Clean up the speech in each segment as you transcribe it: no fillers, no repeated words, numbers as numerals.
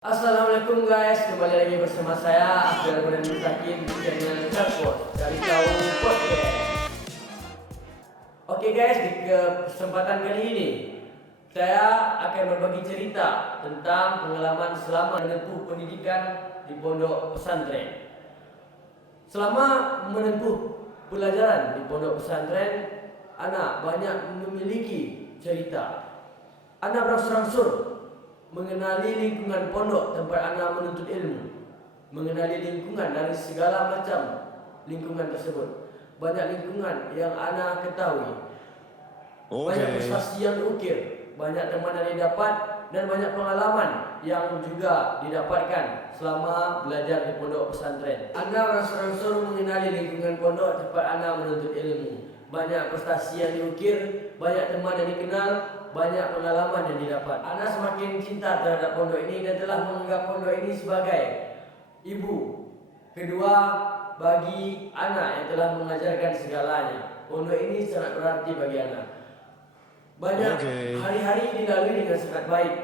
Assalamualaikum guys, kembali lagi bersama saya Abdul Rahman Mutakin di channel Chatbot dari Tahu Podcast. Oke guys, di kesempatan kali ini saya akan berbagi cerita tentang pengalaman selama menempuh pendidikan di pondok pesantren. Selama menempuh pelajaran di pondok pesantren, anak banyak memiliki cerita. Anak berangsur-angsur mengenali lingkungan pondok tempat anak menuntut ilmu, mengenali lingkungan dari segala macam lingkungan tersebut. Banyak lingkungan yang anak ketahui, banyak prestasi yang diukir, banyak teman yang didapat, dan banyak pengalaman yang juga didapatkan selama belajar di pondok pesantren. Anak berangsur-angsur mengenali lingkungan pondok tempat anak menuntut ilmu. Banyak prestasi yang diukir, banyak teman yang dikenal, banyak pengalaman yang didapat. Anak semakin cinta terhadap pondok ini dan telah menganggap pondok ini sebagai ibu kedua bagi anak yang telah mengajarkan segalanya. Pondok ini sangat berarti bagi anak. Banyak hari-hari dilalui dengan sangat baik.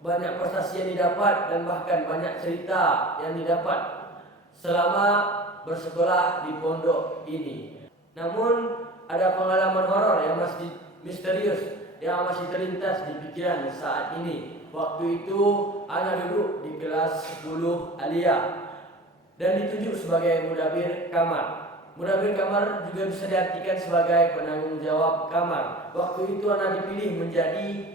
Banyak prestasi yang didapat dan bahkan banyak cerita yang didapat selama bersekolah di pondok ini. Namun ada pengalaman horor yang masih misterius yang masih terlintas di pikiran saat ini. Waktu itu anak duduk di kelas 10 Aliyah dan ditunjuk sebagai mudabir kamar. Mudabir kamar juga bisa diartikan sebagai penanggung jawab kamar. Waktu itu anak dipilih menjadi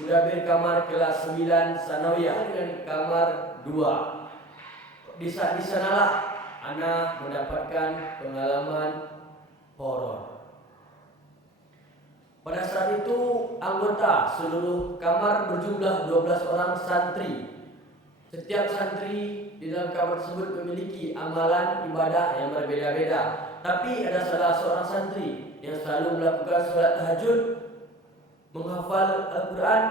mudabir kamar kelas 9 Sanawiyah dengan kamar 2. Di sanalah anak mendapatkan pengalaman horor. Pada saat itu anggota seluruh kamar berjumlah 12 orang santri. Setiap santri di dalam kamar tersebut memiliki amalan ibadah yang berbeda-beda. Tapi ada salah seorang santri yang selalu melakukan salat tahajud, menghafal Al-Quran,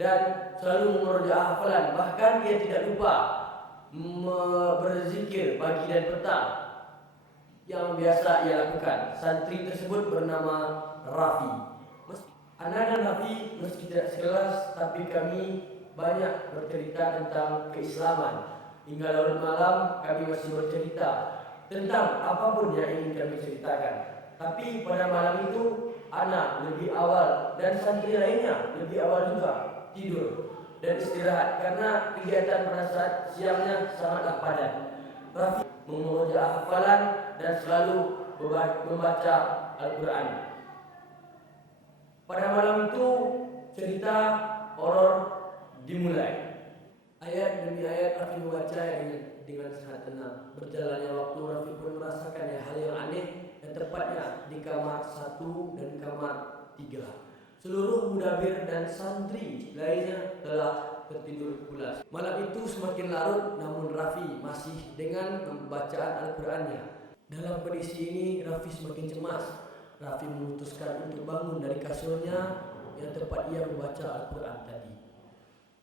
dan selalu mengerjakan hafalan. Bahkan dia tidak lupa berzikir pagi dan petang yang biasa ia lakukan. Santri tersebut bernama Raffi. Ana dan Raffi meski tidak sekelas, tapi kami banyak bercerita tentang keislaman. Hingga larut malam kami masih bercerita tentang apapun yang ingin kami ceritakan. Tapi pada malam itu Ana lebih awal dan santri lainnya lebih awal juga tidur dan istirahat karena kegiatan pada saat siangnya sangatlah padat. Raffi mengerjakan hafalan dan selalu membaca Al-Quran. Pada malam itu cerita horor dimulai. Ayat demi ayat Raffi membaca dengan sangat tenang. Berjalannya waktu Raffi pun merasakan hal yang aneh dan tepatnya di kamar 1 dan kamar 3. Seluruh mudabir dan santri lainnya telah tertidur pulas. Malam itu semakin larut, namun Raffi masih dengan pembacaan Al-Qurannya. Dalam kondisi ini Raffi semakin cemas. Raffi memutuskan untuk bangun dari kasurnya yang tempat ia membaca Al-Quran tadi.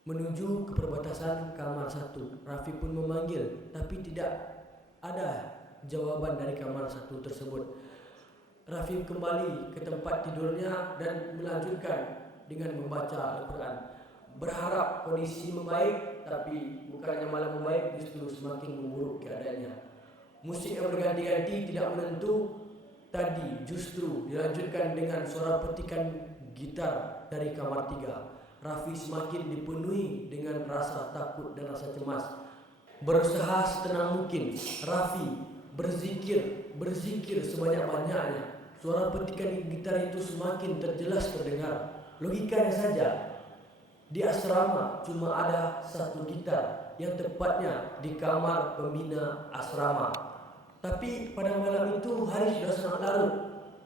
Menuju ke perbatasan kamar 1, Raffi pun memanggil, tapi tidak ada jawaban dari kamar 1 tersebut. Raffi kembali ke tempat tidurnya dan melanjutkan dengan membaca Al-Quran. Berharap kondisi membaik, tapi bukannya malah membaik, justru semakin memburuk keadaannya. Musik yang berganti-ganti tidak menentu tadi justru dilanjutkan dengan suara petikan gitar dari kamar 3. Raffi semakin dipenuhi dengan rasa takut dan rasa cemas. Berusaha setenang mungkin, Raffi berzikir sebanyak-banyaknya. Suara petikan gitar itu semakin terjelas terdengar. Logikanya saja, di asrama cuma ada 1 gitar, yang tepatnya di kamar pembina asrama. Tapi pada malam itu hari sudah sangat larut.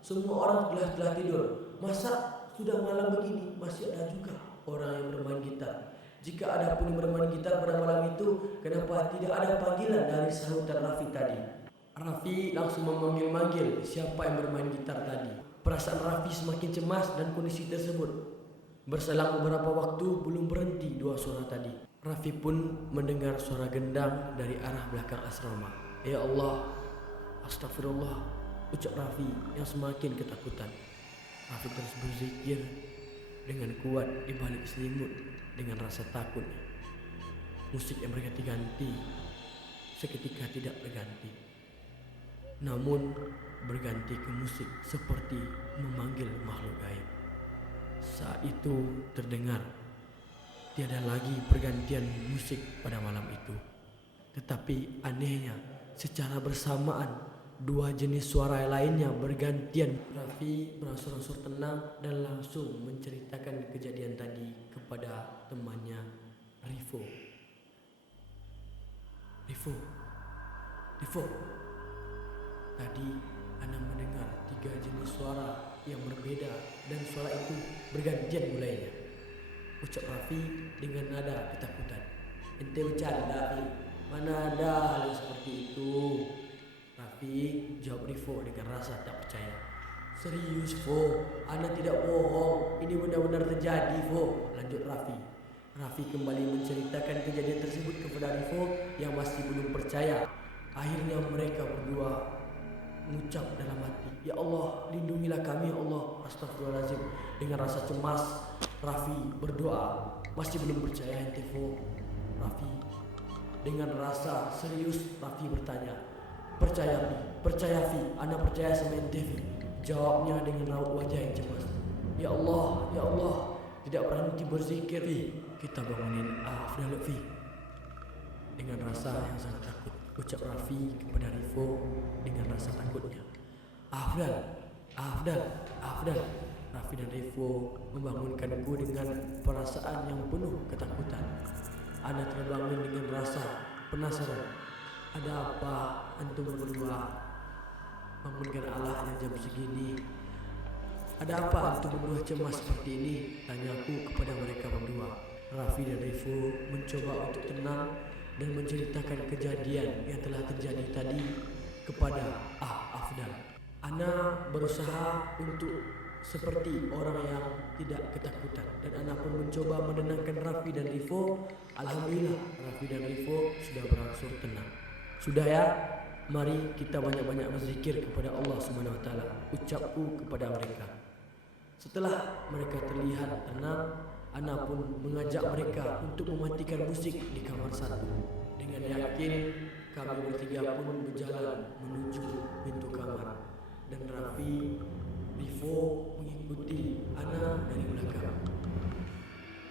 Semua orang telah tidur. Masa sudah malam begini masih ada juga orang yang bermain gitar? Jika ada pun yang bermain gitar pada malam itu, kenapa tidak ada panggilan dari sahutan Raffi tadi? Raffi langsung memanggil siapa yang bermain gitar tadi. Perasaan Raffi semakin cemas dan kondisi tersebut berselang beberapa waktu belum berhenti 2 suara tadi. Raffi pun mendengar suara gendang dari arah belakang asrama. Ya Allah, astagfirullah, ucap Raffi yang semakin ketakutan. Raffi terus berzikir dengan kuat di balik selimut dengan rasa takut. Musik yang berganti ganti seketika tidak berganti, namun berganti ke musik seperti memanggil makhluk gaib. Saat itu terdengar tiada lagi pergantian musik pada malam itu. Tetapi anehnya, secara bersamaan dua jenis suara lainnya bergantian. Raffi berangsur-angsur tenang dan langsung menceritakan kejadian tadi kepada temannya Rifo. Rifo, tadi Ana mendengar 3 jenis suara yang berbeda dan suara itu bergantian mulainya, ucap Raffi dengan nada ketakutan. Ente bercanda, Raffi. Mana ada hal yang seperti itu? Raffi, jawab Rifo dengan rasa tak percaya. Serius, Fo, Ana tidak bohong. Ini benar-benar terjadi, Fo, lanjut Raffi. Raffi kembali menceritakan kejadian tersebut kepada Rifo yang masih belum percaya. Akhirnya mereka berdua mengucap dalam hati, "Ya Allah, lindungilah kami, ya Allah." Astagfirullahaladzim. Dengan rasa cemas, Raffi berdoa. Masih belum percaya ente, Fo? Raffi dengan rasa serius, Raffi bertanya, Percaya Fi, Ana percaya sama ente, Fi." Jawabnya dengan raut wajah yang cemas. Ya Allah, tidak berhenti berzikir, Fi. Kita bangunin Afdal, Fi. Dengan rasa yang sangat takut, ucap Raffi kepada Rifo dengan rasa takutnya. Afdal. Raffi dan Rifo membangunkanku dengan perasaan yang penuh ketakutan. Ana terbangun dengan rasa penasaran. Ada apa antum berdua bangunkan Allah yang jam segini? Ada apa antum berdua cemas seperti ini? Tanyaku kepada mereka berdua. Raffi dan Rifo mencoba untuk tenang dan menceritakan kejadian yang telah terjadi tadi kepada Afdal. Ana berusaha untuk seperti orang yang tidak ketakutan dan Ana pun mencoba menenangkan Raffi dan Rifo. Alhamdulillah, Raffi dan Rifo sudah berangsur tenang. Sudah ya, mari kita banyak-banyak berzikir kepada Allah Subhanahu wa taala, ucapku kepada mereka. Setelah mereka terlihat tenang, Ana pun mengajak mereka untuk mematikan musik di kamar satu. Dengan yakin, kami bertiga pun berjalan menuju pintu kamar dan Raffi, Rifo mengikuti Ana dari belakang.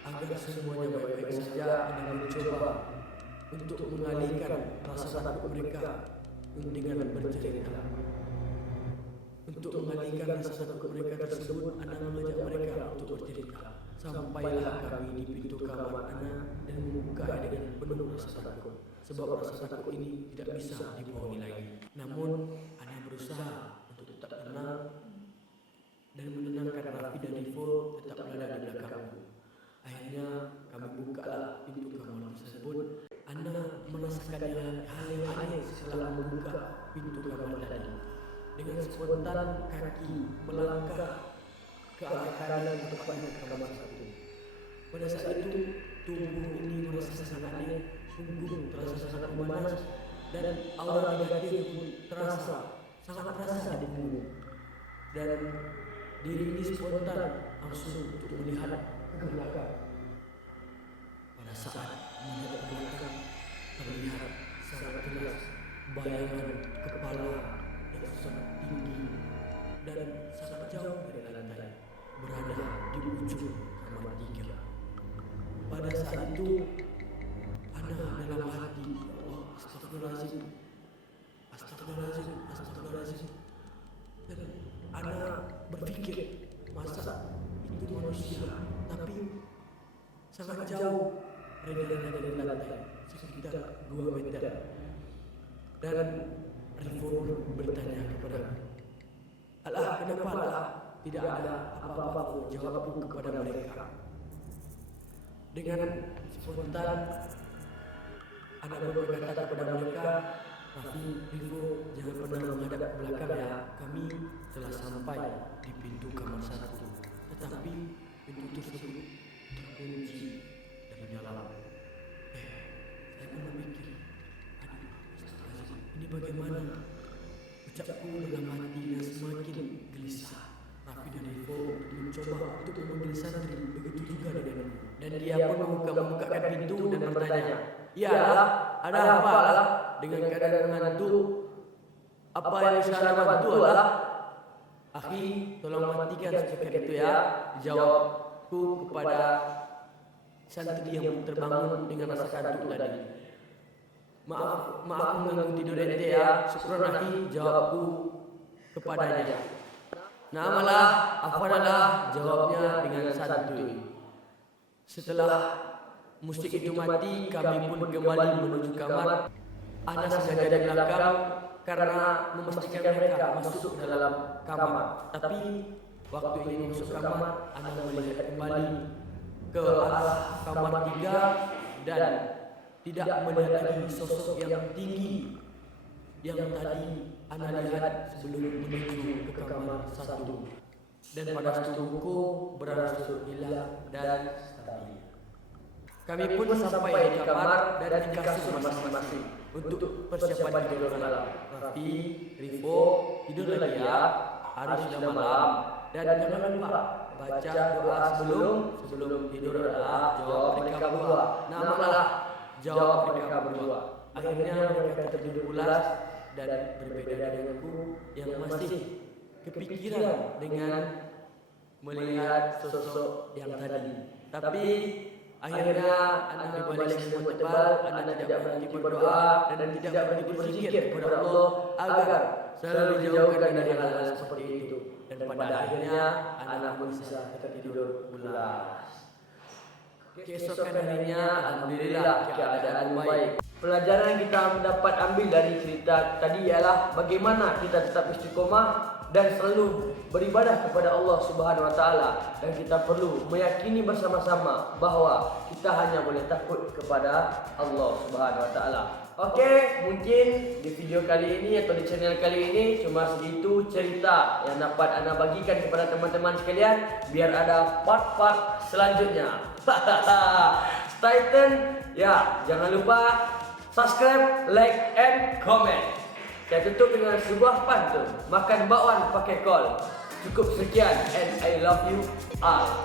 Agar semuanya baik-baik saja, Ana mencoba untuk mengalihkan rasa takut mereka dengan bercerita. Untuk mengalihkan rasa takut mereka tersebut, Ana mengajak mereka untuk bercerita. Sampailah kami di pintu kamar Ana dan membuka dengan penuh rasa takut, sebab rasa takut ini tidak bisa dibohongi lagi. Namun Ana berusaha untuk tetap tenang dan menenangkan Raffi dan Rifo tetap berada di belakangku. Akhirnya kami bukalah pintu kamar tersebut. Ana merasakan hal yang aneh setelah membuka pintu kamar tadi. Dengan spontan kaki melangkah ke arah kanan tepatnya ke kamar satu. Pada saat itu tubuh ini merasa sangat aneh, punggung terasa sangat memanas dan aura negatif pun sangat terasa di punggung. Dan diri ini spontan langsung untuk melihat ke belakang. Pada saat melihat ke belakang, terlihat sangat jelas bayangan kepala yang sangat tinggi dan sangat jauh dari lantai, berada di ujung kamar 3. Pada saat itu, Ana dalam hati, ya Allah, astagfirullahaladzim. Dan Ana berpikir, masa itu manusia, tapi sangat jauh peredarannya dari lantai, sekitar 2 meter. Dan Rifo bertanya kepada Allah, kenapa Allah? Tidak ada apa-apa, jawabku kepada mereka. Dengan spontan Ana berkata kepada mereka, Raffi, Rifo, jangan pernah menghadap ke belakang ya. Kami telah sampai di pintu kamar satu, tetapi pintu tersebut terkunci dari dalam. Saya pun berpikir, ini bagaimana? Ucapku dalam hati yang semakin gelisah. Raffi dan Rifo mencoba untuk memanggil santri, begitu juga denganku. Dan dia pun membukakan pintu dan bertanya, Iyalah, ada apa lah dengan keadaan mengantuk? Apa yang bisa anda bantu lah? Akhi, tolong matikan speaker itu ya. Jawabku kepada santri yang terbangun dengan rasa kantuk tadi. Maaf mengganggu tidur ente ya. Syukran akhi, jawabku kepadanya. Namalah, afanalah, jawabnya dengan santuy. Setelah musik itu mati, kami pun kembali menuju kamar. Ana sengaja dari belakang karena memastikan mereka masuk ke dalam kamar. Tapi waktu ingin masuk kamar, Ana melihat kembali ke arah kamar 3 dan tidak melihat lagi sosok yang tinggi yang tadi Ana lihat sebelum menuju ke kamar 1. Dan pada tubuhku berangsur hilang dan stabil. Kami pun sampai di kamar dan di kasur masing-masing untuk persiapan tidur malam. Raffi, Rifo, tidur lagi ya. Hari sudah malam dan jangan lupa baca doa sebelum tidur adalah jawab mereka berdua. Namalah, jawab mereka berdua. Akhirnya mereka tertidur pulas dan berbeda denganku yang masih kepikiran dengan melihat sosok yang tadi. Tapi akhirnya Ana dibalik semua tebal, Ana tidak berhenti berdoa dan tidak berhenti berzikir kepada Allah agar selalu dijauhkan dari hal-hal seperti itu. Dan pada akhirnya Ana pun bisa tertidur pulas. Keesokan harinya alhamdulillah keadaan baik. Pelajaran yang kita dapat ambil dari cerita tadi ialah bagaimana kita tetap istiqomah dan selalu beribadah kepada Allah Subhanahu wa taala, dan kita perlu meyakini bersama-sama bahwa kita hanya boleh takut kepada Allah Subhanahu wa taala. Oke, mungkin di video kali ini atau di channel kali ini cuma segitu cerita yang dapat Ana bagikan kepada teman-teman sekalian, biar ada part-part selanjutnya. Stay tune ya, jangan lupa subscribe, like, and comment. Saya tutup dengan sebuah pantun, makan bakwan pakai kol. Cukup sekian, and I love you all.